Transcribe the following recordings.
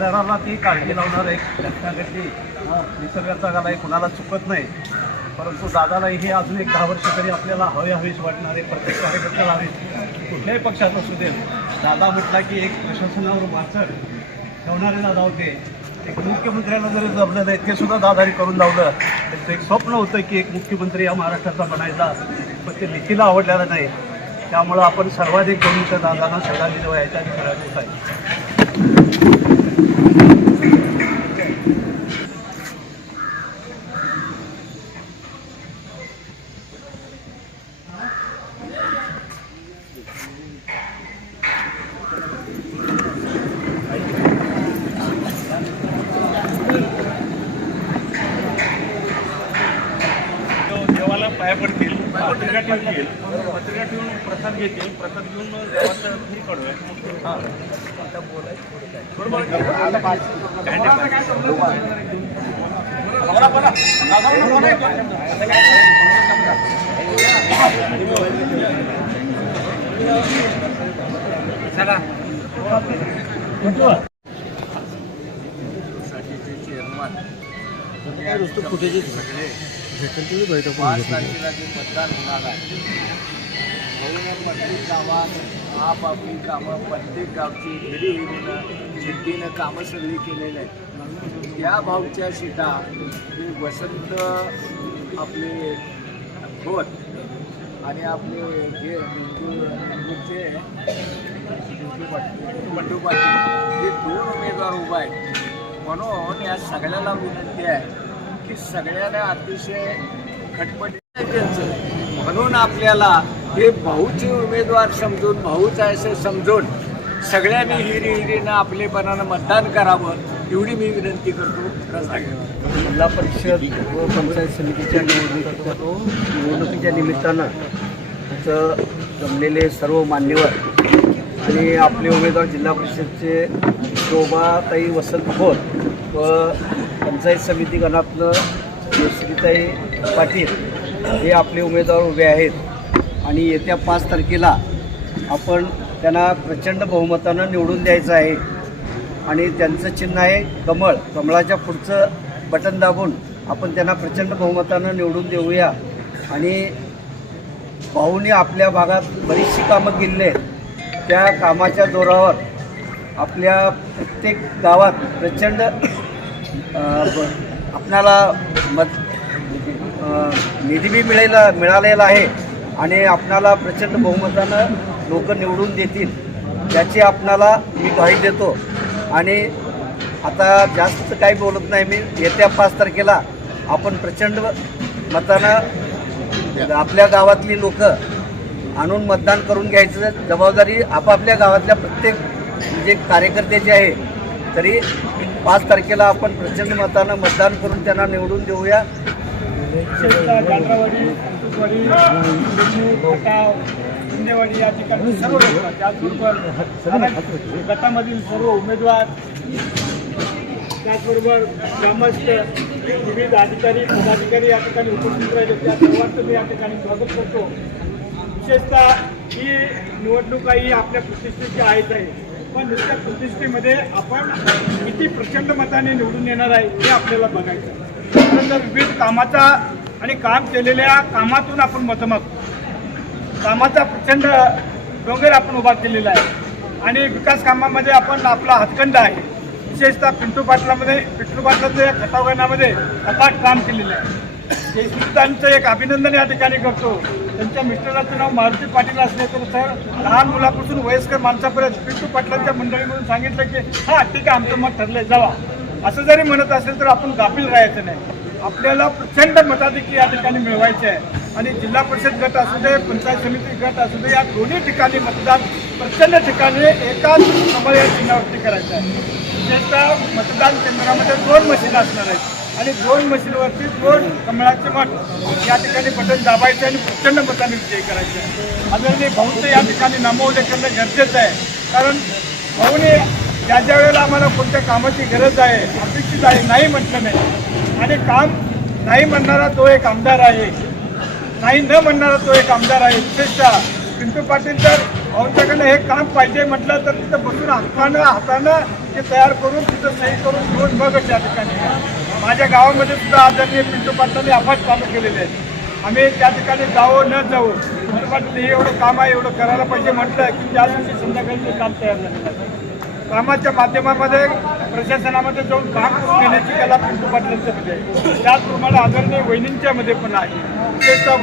मतदाराला ती काळजी लावणार एक घटना घडली, निसर्गाचा गाला कुणाला चुकत नाही. परंतु दादालाही हे अजून एक 10 वर्ष तरी आपल्याला हवेच वाटणारे प्रत्येक कार्यकर्त्याला हवे, कुठल्याही पक्षात असू दे. दादा म्हटला की एक प्रशासनावर वाचड ठेवणारे दादा होते. एक मुख्यमंत्र्याला जरी जमलं नाही ते सुद्धा दादाने करून लावलं. त्यांचं एक स्वप्न होतं की एक मुख्यमंत्री या महाराष्ट्राचा बनायचा, पण ते नीतीला आवडलेलं नाही. त्यामुळं आपण सर्वाधिक करून त्या दादांना श्रद्धांजली व्हायचा आणि करायचं आहे. देवाला पाया पडतील, पत्रिका ठेवतील, पत्रिका ठेवून प्रसाद घेतील, प्रसाद घेऊन देवाचं हे कडूया. हां आता बोलायचं बरोबर. सगळे 5 तारखेला जे मतदान होणार आहे, प्रत्येक गावात आपापली कामं, प्रत्येक गावची हिरीनं जिद्दीनं कामं सगळी केलेली आहेत. त्या भाऊच्या सीटा हे वसंत आपले खोत आणि आपले हे बंडू पाटील हे 2 उमेदवार उभा आहेत. म्हणून या सगळ्याला विनंती आहे की सगळ्यांना अतिशय खटपट त्यांचं, म्हणून आपल्याला हे भाऊचे उमेदवार समजून, भाऊच आहे असं समजून सगळ्यांनी हिरीनं आपलेपणानं मतदान करावं एवढी मी विनंती करतो. जिल्हा परिषद व पंचायत समितीच्या निवडणुकीच्या निमित्तानं जमलेले सर्व मान्यवर आणि आपले उमेदवार जिल्हा परिषदचे शोभाताई वसंत खोत व पंचायत समिती गणातनं श्रीताई पाटील हे आपले उमेदवार उभे आहेत. आणि येत्या 5 तारखेला आपण त्यांना प्रचंड बहुमतानं निवडून द्यायचं आहे. आणि त्यांचं चिन्ह आहे कमळ. कमळाच्या पुढचं बटन दाबून आपण त्यांना प्रचंड बहुमतानं निवडून देऊया. आणि भाऊने आपल्या भागात बरीचशी कामं केलेली आहेत. त्या कामाच्या जोरावर आपल्या प्रत्येक गावात प्रचंड आपणाला निधी बी मिळालेला आहे आणि आपणाला प्रचंड बहुमतानं लोक निवडून देतील याची आपणाला मी ग्वाही देतो. आणि आता जास्त काही बोलत नाही मी. येत्या 5 तारखेला आपण प्रचंड मतानं आपल्या गावातली लोक आणून मतदान करून घ्यायचं जबाबदारी आपापल्या गावातल्या प्रत्येक म्हणजे कार्यकर्त्याची आहे. तरी 5 तारखेला आपण प्रचंड मतानं मतदान करून त्यांना निवडून देऊया. या ठिकाणी सर्व लोक, त्याचबरोबर गटामधील सर्व उमेदवार, त्याचबरोबर ग्रामस्थ, विविध अधिकारी पदाधिकारी या ठिकाणी उपस्थित राहिले. त्या सर्वांचं मी या ठिकाणी स्वागत करतो. विशेषतः ही निवडणूक ही आपल्या प्रतिष्ठेची आहेच आहे, पण नुसत्या प्रतिष्ठेमध्ये आपण किती प्रचंड मताने निवडून येणार आहे हे आपल्याला बघायचं. तर विविध कामाचा आणि काम केलेल्या कामातून आपण मतं मागतो. कामाचा प्रचंड डोंगर आपण उभा केलेला आहे आणि विकास कामामध्ये आपण आपला हातखंड आहे. विशेषतः पिंटू पाटलाचं या खटावगणामध्ये अफाट काम केलेलं आहे. देशमुखांचं एक अभिनंदन या ठिकाणी करतो. त्यांच्या मिस्टराचं नाव मारुती पाटील असले तर सर लहान मुलापासून वयस्कर माणसापर्यंत पिंटू पाटलांच्या मंडळीमधून सांगितलं की हां ठीक आहे आमचं मत ठरलंय जावा, असं जरी म्हणत असेल तर आपण गाफील राहायचं नाही. आपल्याला प्रचंड मताधिक्य या ठिकाणी मिळवायचे आहे. आणि जिल्हा परिषद गट असू दे, पंचायत समिती गट असू दे, या दोन्ही ठिकाणी मतदान प्रचंड ठिकाणी एकाच कमळ या चिन्हावरती करायचं आहे. विशेषतः मतदान केंद्रामध्ये 2 मशीन असणार आहेत आणि 2 मशीनवरती 2 कमळाचे मत या ठिकाणी बटन दाबायचे आणि प्रचंड मताने विजयी करायचे आहे. आदरणीय भाऊंचं या ठिकाणी नामोल्लेख करणं गरजेचं आहे. कारण भाऊने ज्या वेळेला आम्हाला कोणत्या कामाची गरज आहे, अपेक्षित आहे, नाही म्हटलं नाही आणि काम नाही म्हणणारा तो एक आमदार आहे, नाही न म्हणणारा तो एक आमदार आहे. विशेषतः पिंटू पाटील तर भाऊंच्याकडनं हे काम पाहिजे म्हटलं तर तिथं बसून हातानं ते तयार करून तिथं सही करून घेऊन मगच त्या ठिकाणी या. माझ्या गावामध्ये सुद्धा आदरणीय पिंटू पाटलांनी अफाट कामं केलेले आहेत. आम्ही त्या ठिकाणी जावं न जावं मला वाटतं हे एवढं काम आहे एवढं करायला पाहिजे म्हटलं की त्या दिवशी संध्याकाळी ते काम तयार झालेलं आहे. कामाच्या माध्यमामध्ये प्रशासनामध्ये जाऊन काम करून घेण्याची कला पिंटू पाटलांच्या मध्ये आहे. त्याचप्रमाणे आदरणीय वहिनींच्या मध्ये पण आहे. विशेषतः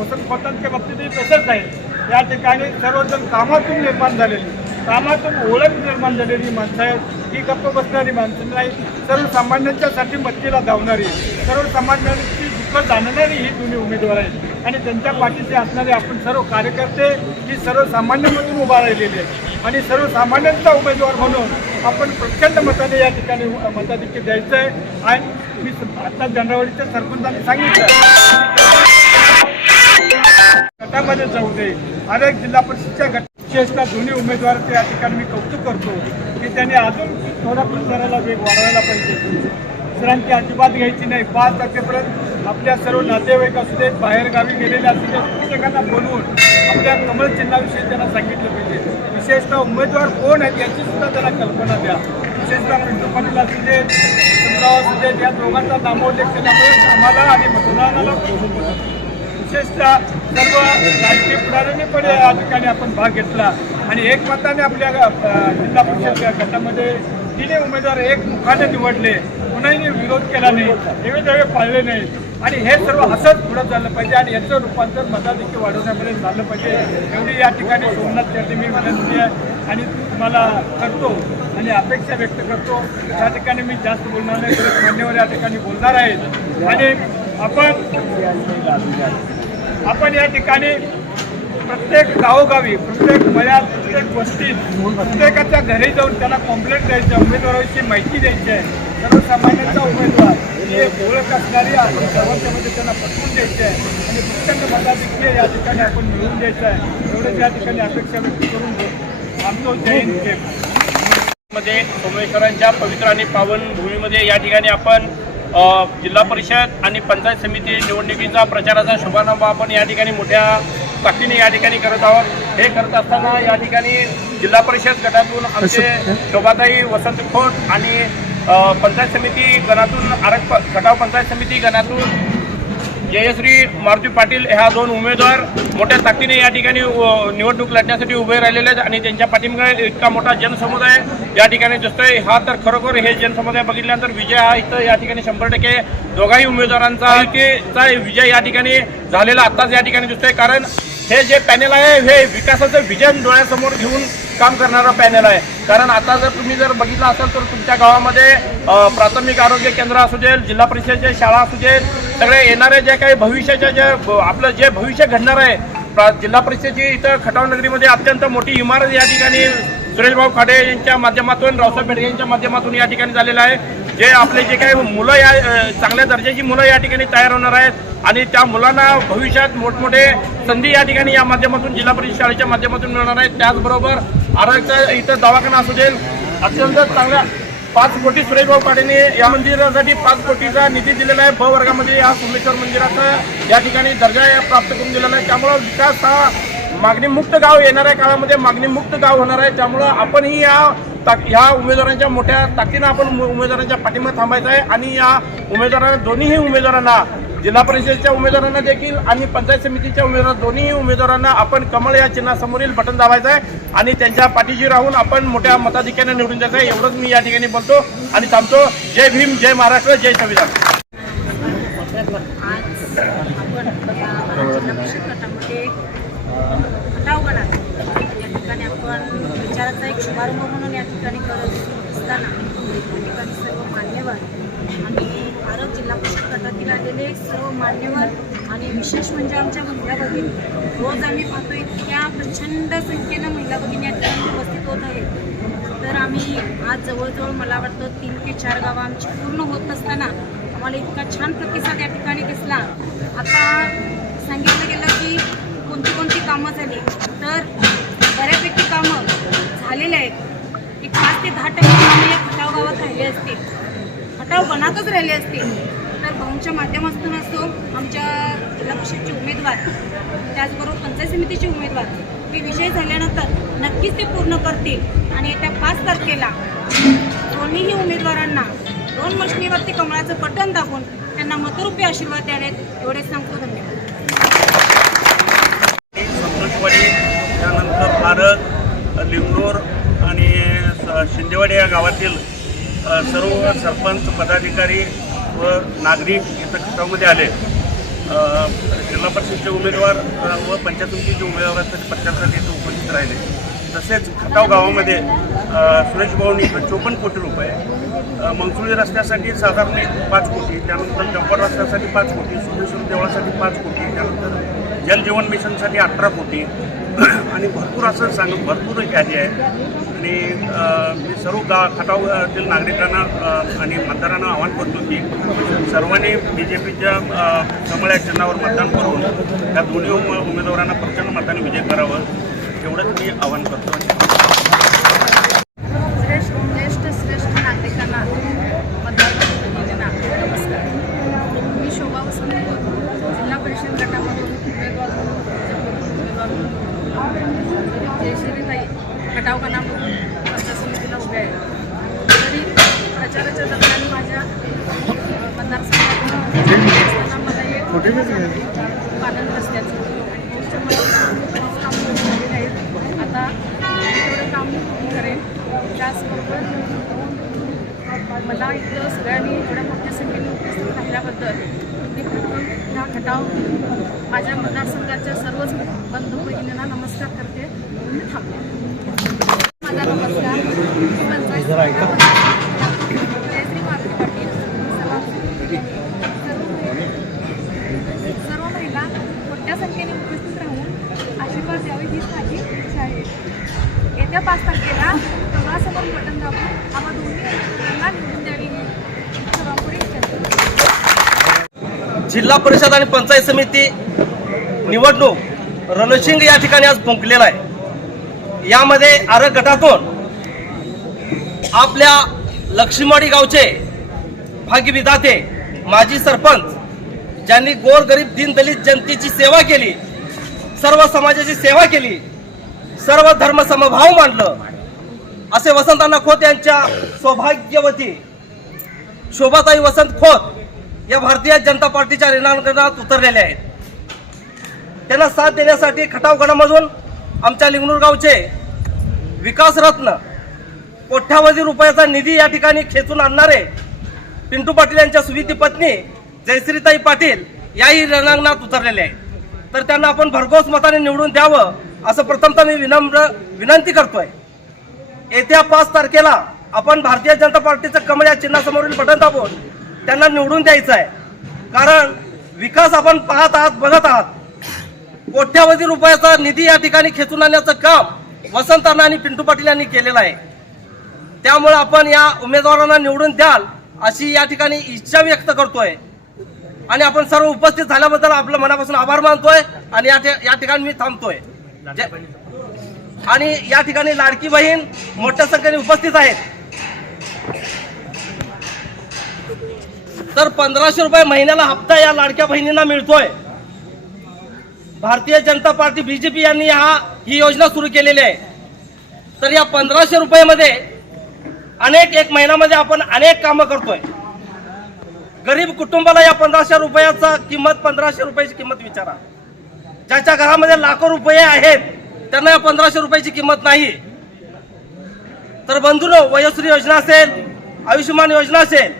वसंत खोतांच्या बाबतीतही तसंच आहे. या ठिकाणी सर्वजण कामातून निर्माण झालेली कामातून ओळख निर्माण झालेली माणसं आहेत. ही गप्प बसणारी माणसं नाही, सर्वसामान्यांच्यासाठी मदतीला धावणारी, सर्वसामान्यांची दुःख जाणणारी ही दोन्ही उमेदवार आहेत. आणि त्यांच्या पाठीशी असणारे आपण सर्व कार्यकर्ते ही सर्वसामान्यांमधून उभा राहिलेले आहेत. आणि सर्वसामान्यांचा उमेदवार म्हणून आपण प्रचंड मताने या ठिकाणी मताधिक्य द्यायचं आहे. आणि मी आता जनरावाडीच्या सरपंचांनी सांगितलं गटामध्ये जाऊ दे. अनेक जिल्हा परिषदच्या गट विशेषतः दोन्ही उमेदवारांचे या ठिकाणी मी कौतुक करतो की त्यांनी अजून थोडा प्रचाराला वेग वाढवायला पाहिजे. विश्रांती अजिबात घ्यायची नाही. 5 तारखेपर्यंत आपल्या सर्व नातेवाईक असू देत, बाहेरगावी गेलेले असू देत, प्रत्येकांना बोलवून आपल्या कमळ चिन्हाविषयी त्यांना सांगितलं पाहिजे. विशेषतः उमेदवार कोण आहेत याची सुद्धा त्यांना कल्पना द्या. विशेषतः पिंटू पाटील असू देत, वसंतराव असू देत, या दोघांचा नामोल्लेख केल्यामुळे आम्हाला आणि मतदानाला विशेषतः सर्व राजकीय पुढाऱ्यांनी पण या ठिकाणी आपण भाग घेतला. आणि एकमताने आपल्या जिल्हा परिषद गटामध्ये 3 उमेदवार एकमुखाने निवडले. कुणाही विरोध केला नाही, देवे पाळले नाही. आणि हे सर्व असंच पुढं झालं पाहिजे आणि याचं रूपांतर मताधिक्य वाढवण्यामध्ये झालं पाहिजे. एवढी या ठिकाणी सोमनाथ चरणी मी विनंती आहे आणि तुम्हाला करतो आणि अपेक्षा व्यक्त करतो. या ठिकाणी मी जास्त बोलणार नाही, मान्यवर या ठिकाणी बोलणार आहेत. आणि आपण या ठिकाणी प्रत्येक गावोगावी, प्रत्येक मळ्यात, प्रत्येक वस्तीत, प्रत्येकाच्या घरी जाऊन त्यांना कॉम्प्लेंट द्यायची आहे, उमेदवाराची माहिती द्यायची आहे. सर्वसामान्यांचा उमेदवार ही एक ओळख असणारी आपण सर्वांच्यामध्ये त्यांना पटवून द्यायची आहे आणि प्रचंड मताधिक्य या ठिकाणी आपण मिळवून द्यायचं आहे. एवढंच या ठिकाणी अपेक्षा व्यक्त करून आमचं जय हिंद जय भारत. मध्ये सोमेश्वरांच्या पवित्र आणि पावन भूमीमध्ये या ठिकाणी आपण जिल्हा परिषद आणि पंचायत समिती निवडणुकीचा प्रचाराचा शुभारंभ आपण या ठिकाणी मोठ्या ताकदीने या ठिकाणी करत आहोत. हे करत असताना या ठिकाणी जिल्हा परिषद गटातून आमचे शोभाताई वसंत खोत आणि पंचायत समिती गणातून खटाव पंचायत समिती गणातून जयश्री मारुती पाटील ह्या 2 उमेदवार मोठ्या ताकदीने या ठिकाणी निवडणूक लढण्यासाठी उभे राहिलेले आहेत. आणि त्यांच्या पाठीमागे इतका मोठा जनसमुदाय या ठिकाणी दिसतोय. हा तर खरोखर हे जनसमुदाय बघितल्यानंतर विजय हा इथं या ठिकाणी 100% दोघाही उमेदवारांचा विजय या ठिकाणी झालेला आत्ताच या ठिकाणी दिसतोय. कारण हे जे पॅनेल आहे हे विकासाचं विजन डोळ्यासमोर घेऊन काम करणारं पॅनेल आहे. कारण आता जर तुम्ही बघितलं असेल तर तुमच्या गावामध्ये प्राथमिक आरोग्य केंद्र असू दे, जिल्हा परिषदेच्या शाळा असू दे, सगळे येणारे जे काही भविष्याच्या जे आपलं जे भविष्य घडणार आहे, जिल्हा परिषदेची इथं खटाव नगरीमध्ये अत्यंत मोठी इमारत या ठिकाणी सुरेशभाऊ खाडे यांच्या माध्यमातून, रावसाहेब बेडगे यांच्या माध्यमातून या ठिकाणी झालेलं आहे. जे आपले जे काही मुलं या चांगल्या दर्जाची मुलं या ठिकाणी तयार होणार आहेत आणि त्या मुलांना भविष्यात मोठमोठे संधी या ठिकाणी या माध्यमातून जिल्हा परिषद शाळेच्या माध्यमातून मिळणार आहेत. त्याचबरोबर आरोग्याचा इथं दवाखाना असू दे, अत्यंत चांगल्या 5 कोटी सुरेशभाऊ खाडेने या मंदिरासाठी 5 कोटीचा निधी दिलेला आहे. ब वर्गामध्ये या सोमेश्वर मंदिराचा या ठिकाणी दर्जा प्राप्त करून दिलेला आहे. त्यामुळं विकास हा मागणीमुक्त गाव येणाऱ्या काळामध्ये मागणीमुक्त गाव होणार आहे. त्यामुळं आपणही ह्या उमेदवारांच्या मोठ्या ताकदीनं आपण उमेदवारांच्या पाठीमागे थांबायचं आहे. आणि या उमेदवारांना, दोन्ही उमेदवारांना, जिल्हा परिषदेच्या उमेदवारांना देखील आणि पंचायत समितीच्या उमेदवार दोन्ही उमेदवारांना आपण कमळ या चिन्हासमोरील बटन दाबायचं आहे आणि त्यांच्या पाठीशी राहून आपण मोठ्या मताधिक्याने निवडून द्यायचं आहे. एवढंच मी या ठिकाणी बोलतो आणि थांबतो. जय भीम, जय महाराष्ट्र, जय संविधान. आज आपण या जिल्हा परिषद गटामध्ये खटाव गणात या ठिकाणी आपण विचाराचा एक शुभारंभ म्हणून या ठिकाणी करत असताना या ठिकाणी सर्व मान्यवर आणि आरोग्य जिल्हा परिषद गटातील आलेले सर्व मान्यवर आणि विशेष म्हणजे आमच्या महिला भगिनी, रोज आम्ही पाहतो इतक्या प्रचंड संख्येनं महिला भगिनी या ठिकाणी उपस्थित होत आहेत. तर आम्ही आज जवळजवळ मला वाटतं 3 ते 4 गावं आमची पूर्ण होत असताना आम्हाला इतका छान प्रतिसाद या ठिकाणी दिसला. आता सांगितलं गेलं की कोणती कामं झाली, तर बऱ्यापैकी कामं झालेली आहेत. एक 5 ते 10% कामं या खटाव गावात राहिले असतील, खटाव गणातच राहिले असतील. तर भाऊंच्या माध्यमातून असो, आमच्या जिल्हा परिषदचे उमेदवार, त्याचबरोबर पंचायत समितीचे उमेदवार ते विजय झाल्यानंतर नक्कीच ते पूर्ण करतील आणि येत्या 5 तारखेला दोन्हीही उमेदवारांना 2 मशिनीवरती कमळाचं बटन दाबून त्यांना मतरूपी आशीर्वाद द्यावेत एवढेच सांगतो. धन्यवाद. संतोषवाडी त्यानंतर भारत लिंगनूर आणि शिंदेवाडी या गावातील सर्व सरपंच पदाधिकारी व नागरिक इथं खटावमध्ये आले. जिल्हा परिषदेचे उमेदवार व पंचायत समितीचे उमेदवारांसाठी प्रचारासाठी इथं उपस्थित राहिले. तसेच खटाव गावामध्ये सुरेश भाऊंनी 54 कोटी रुपये, मंगसुळी रस्त्यासाठी साधारण 5 कोटी, त्यानंतर जब्बर रस्त्यासाठी 5 कोटी, सोमेश्वर देवळासाठी 5 कोटी, त्यानंतर जलजीवन मिशनसाठी 18 कोटी आणि भरपूर असं भरपूर यादी आहे. आणि मी सर्व खटावतील नागरिकांना आणि मतदारांना आवाहन करतो की सर्वांनी BJPच्या कमळ या चिन्हावर मतदान करून त्या दोन्ही उमेदवारांना प्रचंड मताने विजय करावं एवढंच मी आवाहन करतो. श्रेष्ठ नागरिकांना मतदारांना नमस्कार. मी शोभा वसंत जिल्हा परिषद गटामधून उमेदवार जयश्रीताई खटावकणामधून पंचायत समितीला उभे आहे. तरी प्रचाराच्या दरम्यान माझ्या मतदारसंघातून असताना मला एक पालन रस्त्याचं आणि पोस्टमध्ये काम झालेले आहेत. आता थोडं काम करेन. त्याचबरोबर मला इथं सगळ्यांनी एवढ्या मोठ्या संख्येने उपस्थित राहिल्याबद्दल मी प्रथम ह्या खटाव माझ्या मतदारसंघाच्या सर्वच बंधू भगिनींना नमस्कार करते. मी थांबते. माझा नमस्कार. जयश्री मारुती पाटील सर्व महिला मोठ्या संख्येने उपस्थित राहून आशीर्वाद द्यावे हीच माझी इच्छा आहे. येत्या 5 तारखेला कमळासमोर बटन दाबून आम्हा दोन्ही निवडून द्यावी सर्वांपुढे इच्छा. जिल्हा परिषद आणि पंचायत समिती निवडणूक रणशिंग या ठिकाणी आज फुंकलेला आहे. यामध्ये आरग गटातून आपल्या लक्ष्मीवाडी गावचे भाग्यविधाते माजी सरपंच ज्यांनी गोरगरीब दीनदलित जनतेची सेवा केली, सर्व समाजाची सेवा केली, सर्व धर्म समभाव मानलं असे वसंतांना खोत यांच्या सौभाग्यवती शोभाताई वसंत खोत या भारतीय जनता पार्टीच्या रिंगणात उतरलेले आहेत. त्यांना साथ देण्यासाठी खटाव गणामधून आमच्या लिंगनूर गावचे विकासरत्न कोट्यावधी रुपयाचा निधी या ठिकाणी खेचून आणणारे पिंटू पाटील यांच्या सुविधी पत्नी जयश्रीताई पाटील याही रणांगणात उतरलेले आहेत. तर त्यांना आपण भरघोस मताने निवडून द्यावं असं प्रथमतः मी विनम्र विनंती करतोय. येत्या 5 तारखेला आपण भारतीय जनता पार्टीचं कमळ या चिन्हासमोरील बटन दाबून त्यांना निवडून द्यायचं आहे. कारण विकास आपण पाहत आहात, बघत आहात. कोट्यावधी रुपयाचा निधी या ठिकाणी खेचून आणण्याचं काम वसंतांना आणि पिंटू पाटील यांनी केलेलं आहे. त्यामुळे आपण या उमेदवारांना निवडून द्याल अशी या ठिकाणी इच्छा व्यक्त करतोय. आणि आपण सर्व उपस्थित झाल्याबद्दल आपलं मनापासून आभार मानतोय आणि या ठिकाणी मी थांबतोय. आणि या ठिकाणी लाडकी बहीण मोठ्या संख्येने उपस्थित आहेत. तर 1500 रुपये महिन्याला हप्ता या लाडक्या बहिणींना मिळतोय. भारतीय जनता पार्टी BJP यांनी ही योजना सुरू केलेली आहे. तर या 1500 रुपयामध्ये एक महिन्यामध्ये आपण अनेक कामं करतोय. गरीब कुटुंबाला या 1500 रुपयाचा किंमत 1500 रुपयाची किंमत विचारा. ज्याच्या घरामध्ये लाखो रुपये आहेत त्यांना या 1500 रुपयाची किंमत नाही. तर बंधूंनो, वयोश्री योजना असेल, आयुष्यमान योजना असेल,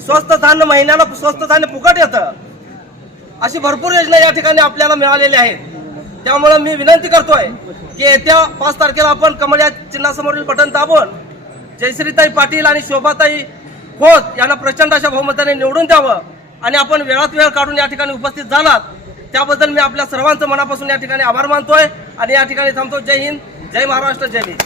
स्वस्त धान्य महिन्याला स्वस्त धान्य फुकट येतं, अशी भरपूर योजना या ठिकाणी आपल्याला मिळालेल्या आहेत. त्यामुळे मी विनंती करतोय की येत्या 5 तारखेला आपण कमळ या चिन्हासमोरील बटन दाबून जयश्रीताई पाटील आणि शोभाताई खोत यांना प्रचंड अशा बहुमताने निवडून द्यावं. आणि आपण वेळात वेळ काढून या ठिकाणी उपस्थित झालात त्याबद्दल मी आपल्या सर्वांचं मनापासून या ठिकाणी आभार मानतोय आणि या ठिकाणी थांबतो. जय हिंद, जय महाराष्ट्र, जय भीम.